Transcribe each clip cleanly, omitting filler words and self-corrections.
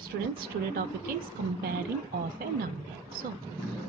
Students, today topic is comparing of a number. So,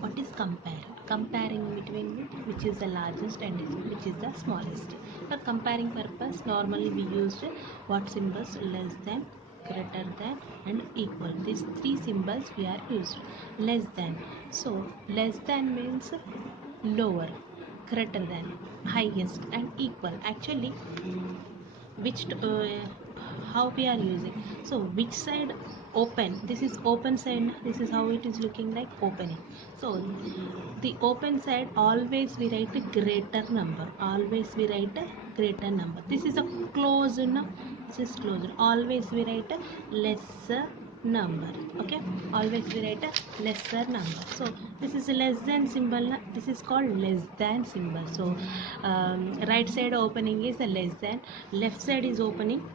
what is compare? Comparing between which is the largest and which is the smallest. For comparing purpose, normally we used what symbols less than, greater than, and equal. These three symbols we are used. Less than. So, less than means lower, greater than, highest, and equal. Actually, which how we are using, so which side open, this is open side, this is how it is looking like opening. So the open side always we write a greater number, always we write a greater number. This is a closed, no, this is closed, always we write a lesser number. Okay, always we write a lesser number. So this is a less than symbol, this is called less than symbol. So right side opening is a less than, left side is opening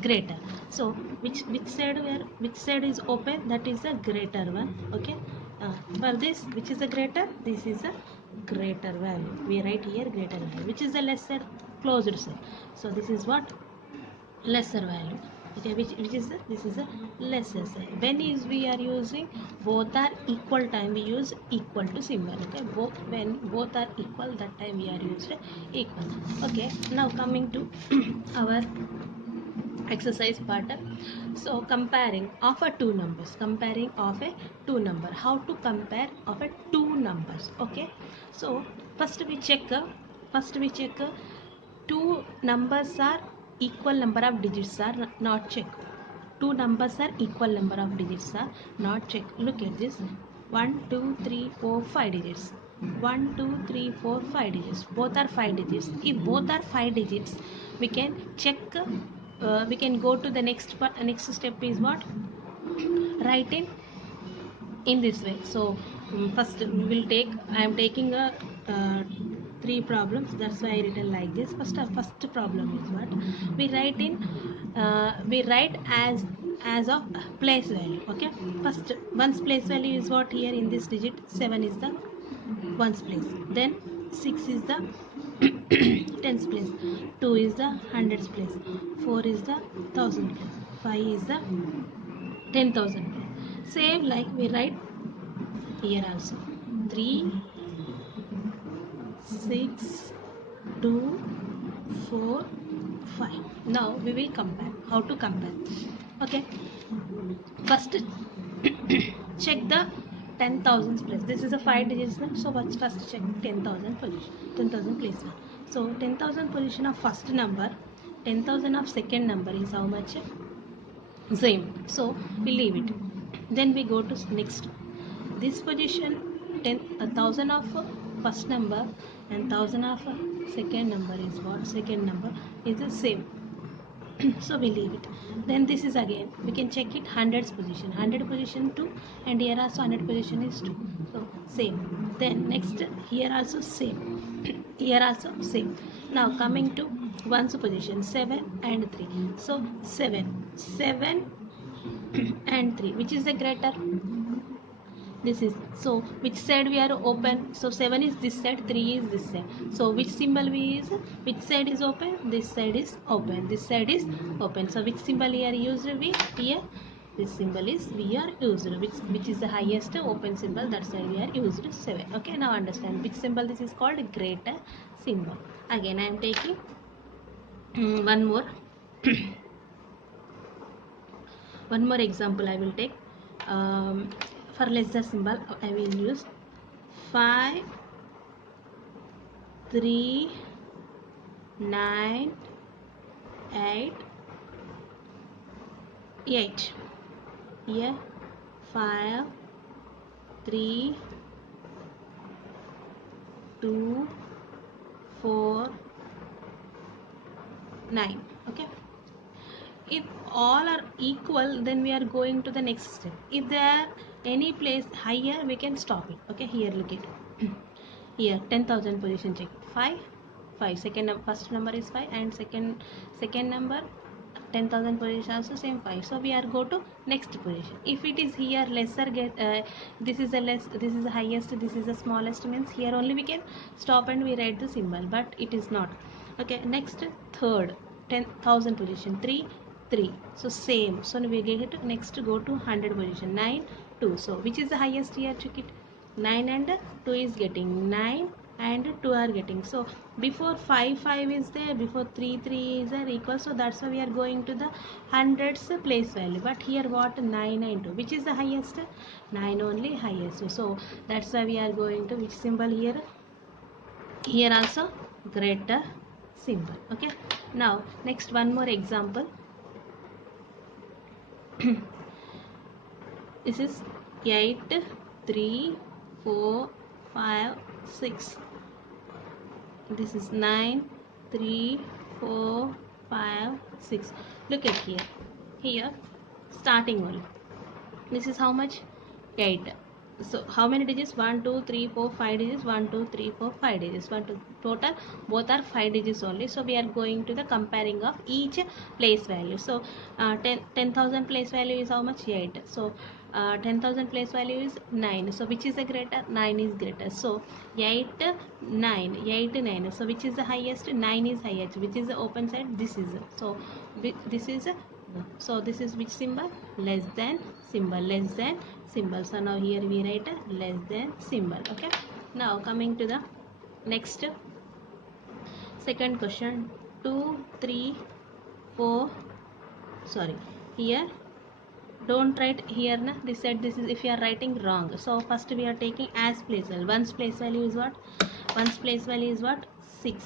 greater. So which side, where which side is open, that is a greater one. Okay, for this, which is a greater, this is a greater value, we write here greater value. Which is the lesser, closed side, so this is what, lesser value. Okay, which is the, this is a lesser side. When is we are using both are equal time, we use equal to symbol. Okay, both, when both are equal, that time we are used equal. Okay, now coming to our exercise part. So comparing of a two numbers, comparing of a two number, how to compare of a two numbers. Okay, so first we check two numbers are equal number of digits are not check. Two numbers are equal number of digits are not check. Look at this, 1 2 3 4 5 digits, 1 2 3 4 5 digits, both are 5 digits. If both are 5 digits, we can check, we can go to the next part. Next step is what, write in this way. So first we will take, I am taking a three problems, that's why I written like this. First problem is what we write in, we write as of place value. Okay, first one's place value is what, here in this digit 7 is the ones place, then 6 is the tens place, 2 is the hundreds place, 4 is the thousand place, 5 is the 10,000 place. Same like we write here also, 3 6 2 4 5. Now we will compare, how to compare. Okay, first check the 10,000 place, this is a 5 digits now. So first check 10,000 position, 10,000 place one. So 10,000 position of first number, 10,000 of second number is how much, same. So we leave it, then we go to next. This position, 1,000 of first number and 1,000 of second number is what, second number is the same. So we leave it. Then this is again, we can check it, hundreds position, 100 position 2, and here also 100 position is 2. So same. Then next, here also same, here also same. Now coming to ones position, 7 and 3. So 7 and 3, which is the greater, this is. So which side we are open, so 7 is this side, 3 is this side. So which symbol we use, which side is open, this side is open, this side is open. So which symbol we are used, we here, this symbol is we are used, which is the highest open symbol, that's why we are used 7. Okay, now understand which symbol, this is called greater symbol. Again I am taking one more one more example I will take. For lesser symbol I will use 5 3 9 8 8. Here 5 3 2 4 9. Okay, if all are equal, then we are going to the next step. If there are any place higher, we can stop it. Okay, here look at here 10,000 position, check 5 5, second first number is 5, and second number 10,000 position also same 5. So we are go to next position. If it is here lesser, get this is the less, this is the highest, this is the smallest, means here only we can stop and we write the symbol, but it is not. Okay, next third 10,000 position, 3 3. So same. So we get next go to 100 position. 9, 2. So which is the highest here? Check it. 9 and 2 is getting 9 and 2 are getting. So before 5, 5 is there. Before 3, 3 is there equal. So that's why we are going to the hundreds place value. But here what? 9 and 2. Which is the highest? 9 only highest. So that's why we are going to which symbol here? Here also greater symbol. Okay. Now next one more example. This is 8, 3, 4, 5, 6. This is 9, 3, 4, 5, 6. Look at here. Here starting only. This is how much? 8. So how many digits? 1, 2, 3, 4, 5 digits. 1, 2, 3, 4, 5 digits. 1, 2. Total both are 5 digits only. So we are going to the comparing of each place value. So 10,000 place value is how much? 8. So 10,000 place value is 9. So which is the greater? 9 is greater. So 8, 9. 8, 9. So which is the highest? 9 is highest. Which is the open side? This is. So this is. So this is which symbol? Less than symbol. Less than symbol. So now here we write a less than symbol. Okay. Now coming to the next second question. 2, 3, 4. Sorry. Here don't write here na. This said this is if you are writing wrong. So first we are taking as place value. One's place value is what? One's place value is what? 6.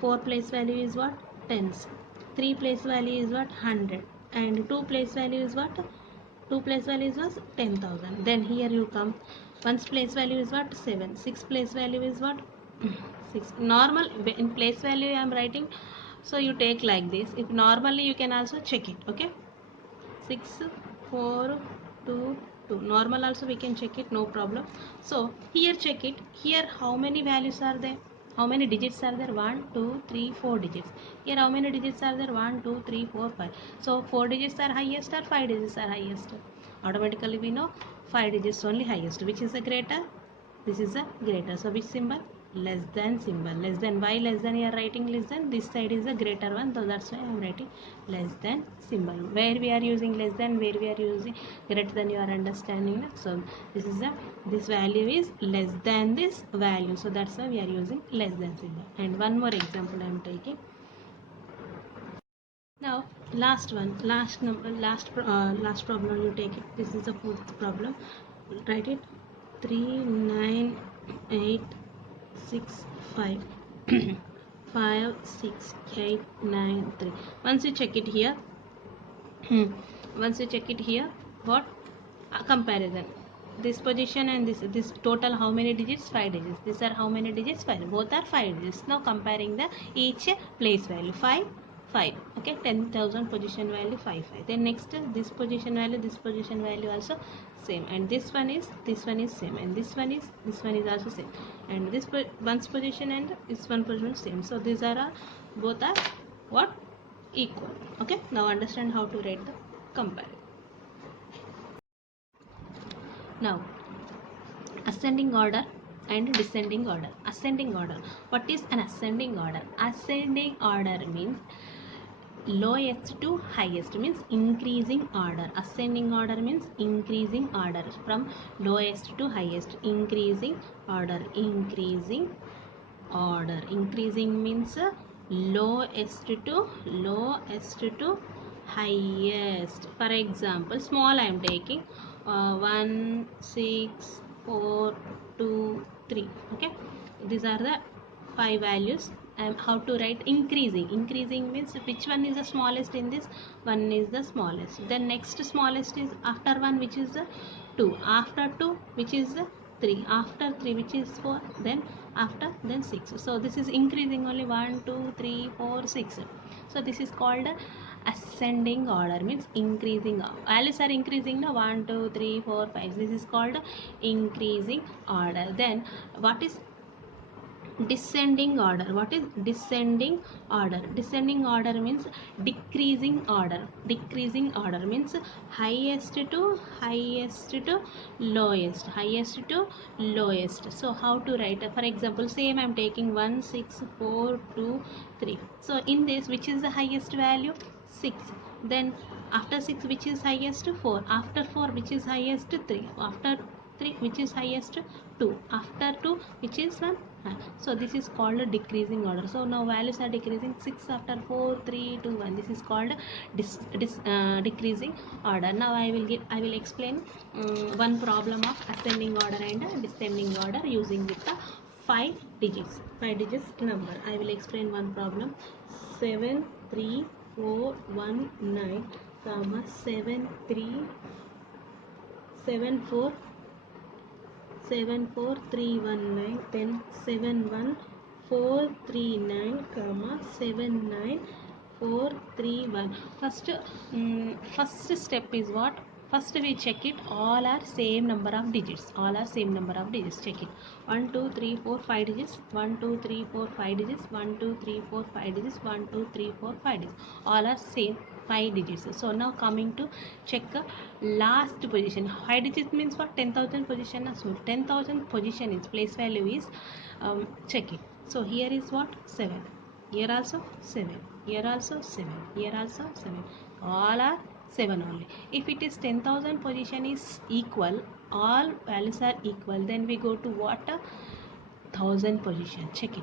4 place value is what? Tens. 3 place value is what? 100. And 2 place value is what? 2 place value is what? 10,000. Then here you come. One's place value is what? 7. 6 place value is what? 6. Normal in place value I am writing. So you take like this. If normally you can also check it. Okay. 6, 4, 2, 2. Normal also we can check it, no problem. So here check it. Here how many values are there? How many digits are there? 1, 2, 3, 4 digits. Here how many digits are there? 1, 2, 3, 4, 5. So 4 digits are highest or 5 digits are highest? Automatically we know 5 digits only highest. Which is the greater? This is a greater. So which symbol? Less than symbol. Less than. Why less than? You are writing less than. This side is a greater one. So that's why I am writing less than symbol. Where we are using less than, where we are using greater than, you are understanding. So this is a, this value is less than this value. So that's why we are using less than symbol. And one more example I am taking. Now last one, last number, last problem you take it. This is the fourth problem. Write it. 3, 9, 8, 6, 5. 5, 6, 8, 9, 3. Once you check it here, once you check it here, what? Comparison. This position and this total how many digits? 5 digits. These are how many digits? 5. Both are 5 digits. Now comparing the each place value. 5, 5. Okay, 10,000 position value 5, 5. Then next this position value also same. And this one is same. And this one is also same. And this one's position and this one position same. So these are both are what? Equal. Okay, now understand how to write the comparison. Now ascending order and descending order. Ascending order. What is an ascending order? Ascending order means lowest to highest, means increasing order. Ascending order means increasing order from lowest to highest. Increasing order. Increasing order. Increasing means lowest to highest. For example, small I am taking 1, 6, 4, 2, 3. Okay, these are the 5 values. How to write increasing? Increasing means which one is the smallest in this? One is the smallest. Then next smallest is after 1, which is the 2. After 2, which is the 3. After 3, which is 4. Then after, then 6. So this is increasing only 1, 2, 3, 4, 6. So this is called ascending order, means increasing. Values are increasing now, 1, 2, 3, 4, 5. This is called increasing order. Then what is descending order? What is descending order? Descending order means decreasing order. Decreasing order means highest to lowest. Highest to lowest. So how to write? For example, same I am taking 1, 6, 4, 2, 3. So in this, which is the highest value? 6. then after 6 which is highest? 4. After 4 which is highest? 3. After 3 which is highest? 2. After 2 which is 1? So this is called a decreasing order. So now values are decreasing. 6 after 4, 3, 2, 1. This is called decreasing order. Now I will explain one problem of ascending order and descending order using with the 5 digits number. I will explain one problem. 7 3 4 1 9 comma 7 3 7 4 7 4 3 1 9, then 7 1 4 3 9 comma 7 9 4 3 1. First step is what? First we check it, all are same number of digits. All are same number of digits. Check it. 1 2 3 4 5 digits. 1 2 3 4 5 digits. 1 2 3 4 5 digits. 1 2 3 4 5 digits. All are same 5 digits. So now coming to check last position. 5 digits means what? 10,000 position. So 10,000 position is place value is check it. So here is what? 7. Here also 7. Here also 7. Here also 7. All are 7 only. If it is 10,000 position is equal, all values are equal, then we go to what? 1000 position. Check it.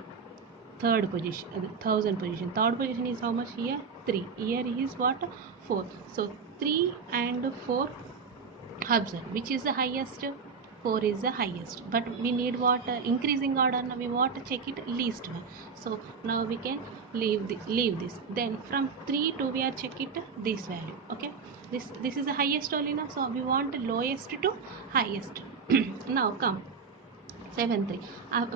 Third position, 1000 position. Third position is how much here? 3. Here is what? 4. So 3 and 4. Observe which is the highest? 4 is the highest, but we need what? Increasing order. Now we want to check it least one. So now we can leave this. Then from 3 to we are check it this value. Okay, this is the highest only now. So we want lowest to highest. Now come 7 3.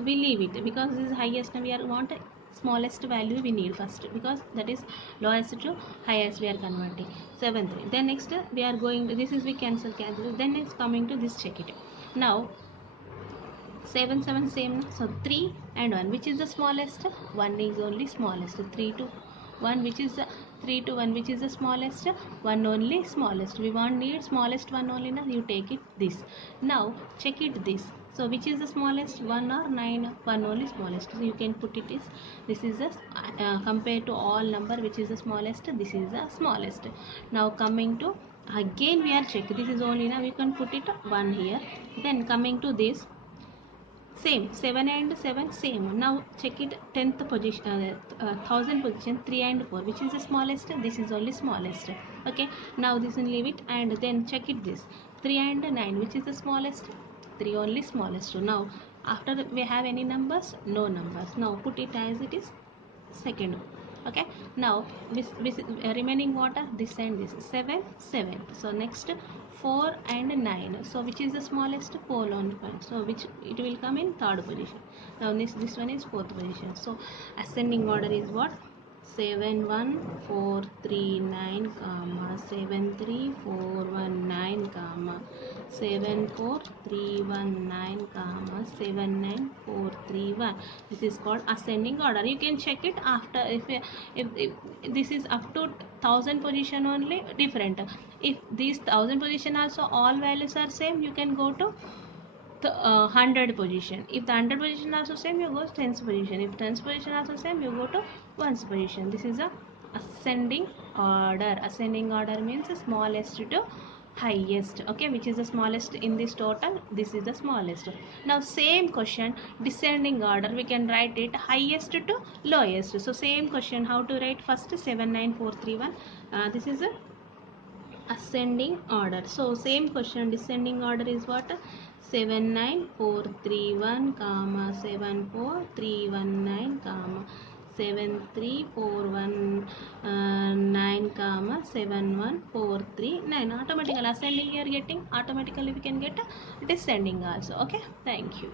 We leave it because this is highest and we are want smallest value we need first, because that is lowest to highest we are converting. 7 3. Then next we are going to, this is we cancel. Then it's coming to this, check it. Now 7 7 same. So 3 and 1 which is the smallest? 1 is only smallest. 3 to 1 which is the 3 to 1 which is the smallest? 1 only smallest. We want need smallest one only. Now you take it this. Now check it this. So which is the smallest? 1 or 9? 1 only smallest. So you can put it is, this is the compared to all number which is the smallest, this is the smallest. Now coming to again we are check, this is only, now we can put it 1 here. Then coming to this same 7 and 7 same. Now check it 10th position, 1000 position, 3 and 4 which is the smallest? This is only smallest. Okay, now this will leave it. And then check it this 3 and 9 which is the smallest? 3 only smallest. So now after we have any numbers? No numbers. Now put it as it is second one. Okay, now this remaining what are this and this 7 7. So next 4 and 9. So which is the smallest? 4 only. So which it will come in third position. Now this one is fourth position. So ascending order is what? 7 1 4 3 9 comma 7 3 4 1 9 comma 7 4 3 1 9 comma 7 9 4 3 1. This is called ascending order. You can check it after, if this is up to 1000 position only different. If these 1000 position also all values are same, you can go to the 100 position. If the 100 position also same, you go to 10th position. If 10th position also same, you go to 1st position. This is a ascending order. Ascending order means smallest to highest. Okay, which is the smallest in this total? This is the smallest. Now same question, descending order, we can write it highest to lowest. So same question, how to write? First 7 9 4 3 1. This is a ascending order. So same question, descending order is what? 7 9 4 3 1 comma 7 4 3 1 9 comma 7 3 4 1 9 comma 7 1 4 3 9. Automatically ascending you are getting, automatically we can get descending also. Okay, thank you.